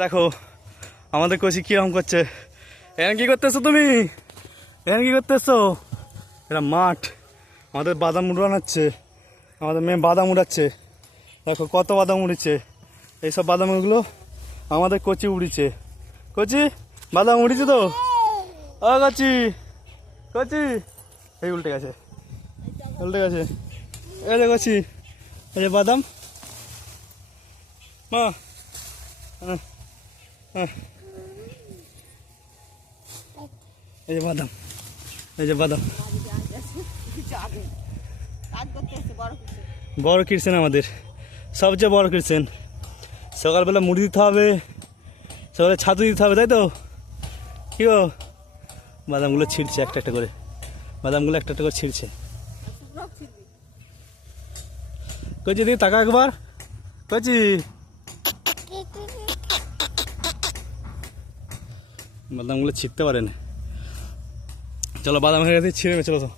দেখো, আমাদের কচি কীরকম করছে। এখানে কি করতেছো তুমি? এখানে কি করতেছো? এটা মাঠ। আমাদের বাদাম উড়ানাচ্ছে আমাদের মেয়ে বাদাম উড়াচ্ছে। দেখো, কত বাদাম উড়েছে। এইসব বাদামগুলো আমাদের কচি উড়িছে। কচি, বাদাম উড়িছে তো? ও কচি কচি। এই উল্টে গেছে। উল্টে গেছে। এই যে কচি, এই যে বাদাম। মা হ্যাঁ। এই যে বাদাম, এই যে বাদাম। বড় কিনছেন আমাদের, সবচেয়ে বড় কিনছেন সকালবেলা মুড়ি দিতে হবে, সকালে ছাতু দিতে হবে, তাই তো? কি গো? বাদামগুলো ছিঁড়ছে একটা একটা করে, বাদামগুলো একটা একটা করে ছিঁড়ছে। কচি দিদি টাকা একবার। কচি। বাদামগুলো ছিঁড়তে পারে না চলো বাদাম হয়ে গেছে ছিঁড়ে চলো তো।